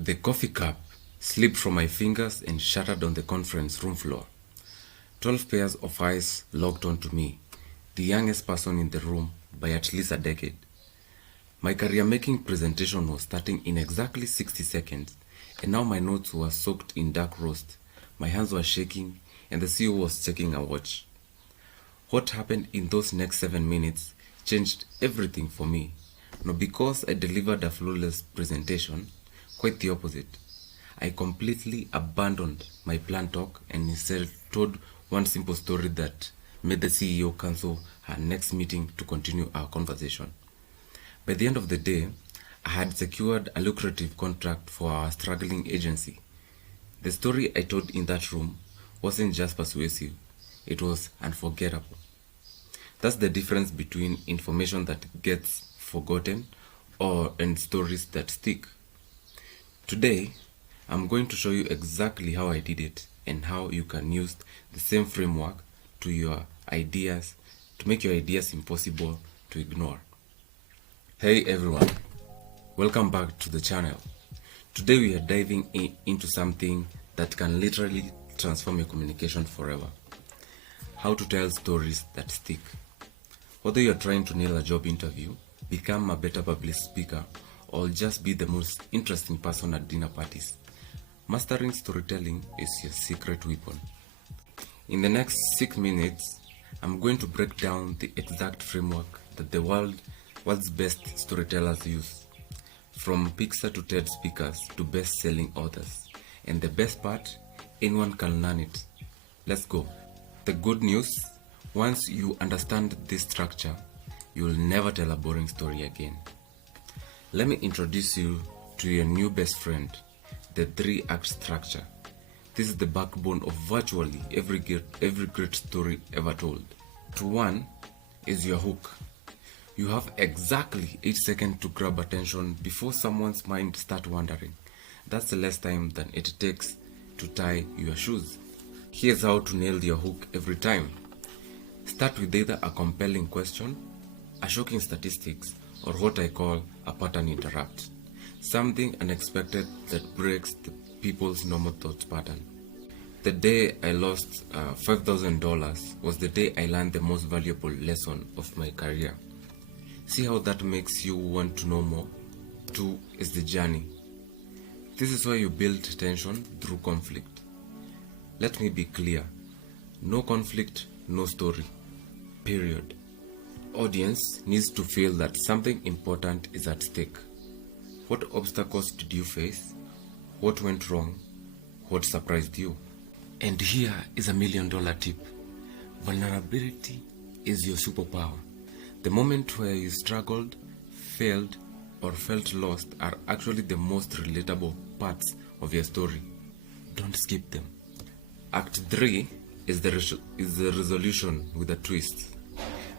The coffee cup slipped from my fingers and shattered on the conference room floor. 12 pairs of eyes locked onto me, the youngest person in the room by at least a decade. My career-making presentation was starting in exactly 60 seconds, and now my notes were soaked in dark roast, my hands were shaking, and the CEO was checking a watch. What happened in those next 7 minutes changed everything for me. Not because I delivered a flawless presentation, quite the opposite. I completely abandoned my planned talk and instead told one simple story that made the CEO cancel her next meeting to continue our conversation. By the end of the day, I had secured a lucrative contract for our struggling agency. The story I told in that room wasn't just persuasive, it was unforgettable. That's the difference between information that gets forgotten and stories that stick. Today, I'm going to show you exactly how I did it and how you can use the same framework to your ideas to make your ideas impossible to ignore. Hey everyone, welcome back to the channel. Today we are diving into something that can literally transform your communication forever. How to tell stories that stick. Whether you are trying to nail a job interview, become a better public speaker, or just be the most interesting person at dinner parties, mastering storytelling is your secret weapon. In the next 6 minutes, I'm going to break down the exact framework that the world's best storytellers use, from Pixar to TED speakers to best-selling authors. And the best part, anyone can learn it. Let's go. The good news, once you understand this structure, you will never tell a boring story again. Let me introduce you to your new best friend, the 3-act structure. This is the backbone of virtually every great story ever told. To 1 is your hook. You have exactly 8 seconds to grab attention before someone's mind starts wandering. That's less time than it takes to tie your shoes. Here's how to nail your hook every time. Start with either a compelling question, a shocking statistics, or what I call a pattern interrupt. Something unexpected that breaks the people's normal thought pattern. The day I lost $5,000 was the day I learned the most valuable lesson of my career. See how that makes you want to know more? 2 is the journey. This is where you build tension through conflict. Let me be clear. No conflict, no story. Period. Audience needs to feel that something important is at stake. What obstacles did you face? What went wrong? What surprised you? And here is $1 million tip. Vulnerability is your superpower. The moment where you struggled, failed, or felt lost are actually the most relatable parts of your story. Don't skip them. Act 3 is the resolution with a twist.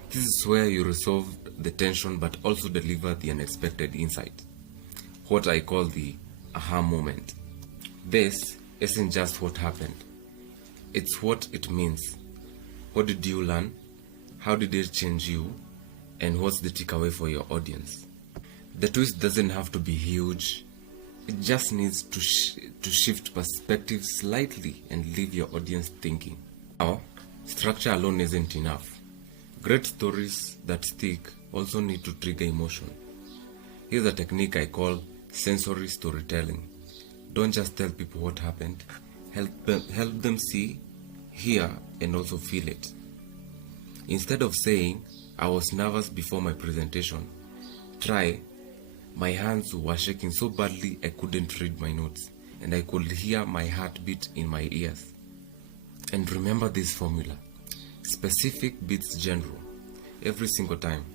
This is where you resolve the tension but also deliver the unexpected insight. What I call the aha moment. This isn't just what happened. It's what it means. What did you learn? How did it change you? And what's the takeaway for your audience? The twist doesn't have to be huge. It just needs to shift perspective slightly and leave your audience thinking. Now, structure alone isn't enough. Great stories that stick also need to trigger emotion. Here's a technique I call sensory storytelling. Don't just tell people what happened. Help them see, hear, and also feel it. Instead of saying, I was nervous before my presentation, try, my hands were shaking so badly I couldn't read my notes, and I could hear my heartbeat in my ears. And remember this formula. Specific beats general, every single time.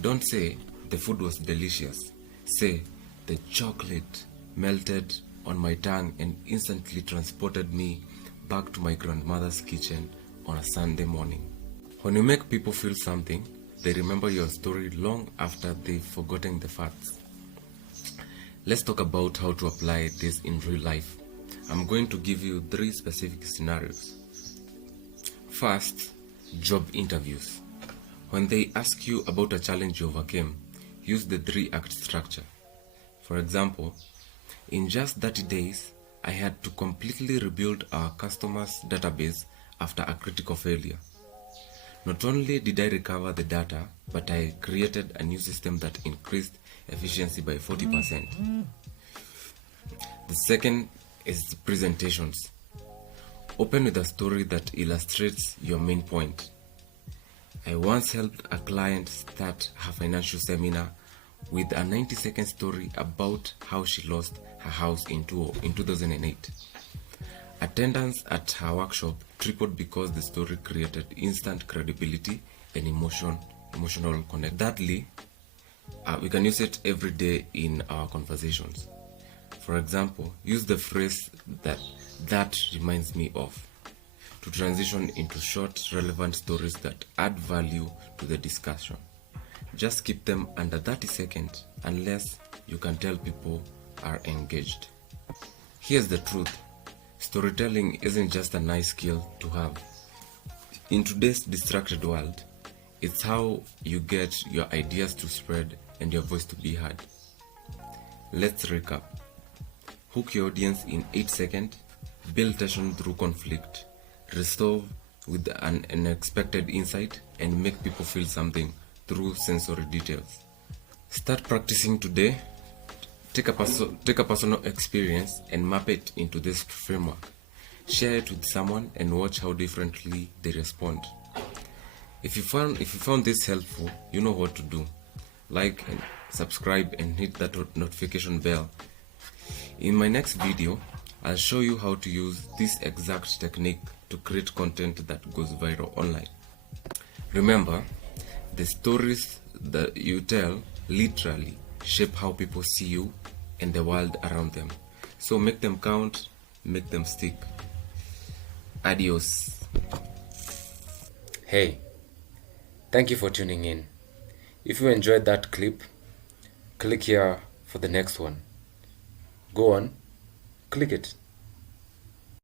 Don't say, the food was delicious. Say, the chocolate melted on my tongue and instantly transported me back to my grandmother's kitchen on a Sunday morning. When you make people feel something, they remember your story long after they've forgotten the facts. Let's talk about how to apply this in real life. I'm going to give you 3 specific scenarios. First, job interviews. When they ask you about a challenge you overcame, use the 3-act structure. For example, In just 30 days, I had to completely rebuild our customers' database after a critical failure. Not only did I recover the data, but I created a new system that increased efficiency by 40%. The second is presentations. Open with a story that illustrates your main point. I once helped a client start her financial seminar with a 90-second story about how she lost her house in 2008. Attendance at her workshop tripled because the story created instant credibility and emotional connect. Thirdly, we can use it every day in our conversations. For example, use the phrase that reminds me of to transition into short, relevant stories that add value to the discussion. Just keep them under 30 seconds unless you can tell people are engaged. Here's the truth. Storytelling isn't just a nice skill to have. In today's distracted world, it's how you get your ideas to spread and your voice to be heard. Let's recap. Hook your audience in 8 seconds, build tension through conflict, resolve with an unexpected insight, and make people feel something through sensory details. Start practicing today. Take a personal experience and map it into this framework. Share it with someone and watch how differently they respond. If you found this helpful, you know what to do. Like and subscribe and hit that notification bell. In my next video, I'll show you how to use this exact technique to create content that goes viral online. Remember, the stories that you tell literally shape how people see you and the world around them. So make them count, make them stick. Adios. Hey, thank you for tuning in. If you enjoyed that clip, click here for the next one. Go on, click it.